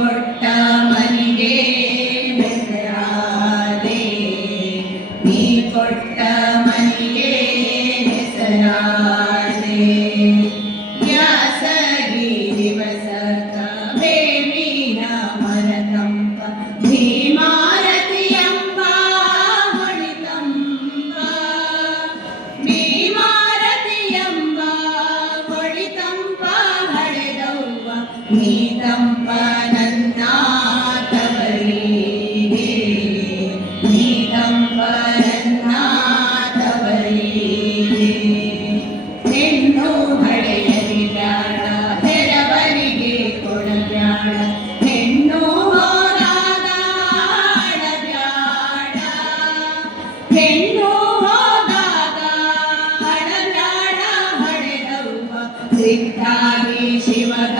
കൊട്ടാമനിയേ ദസരാദേ നീ കൊട്ടാമനിയേ ദസരാ शिवदा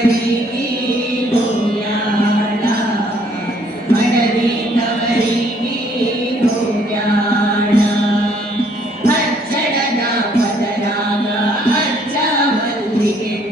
Yeah.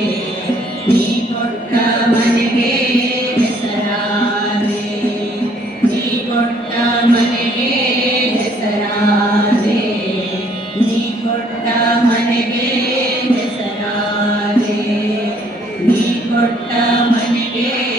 கொட்ட மணியே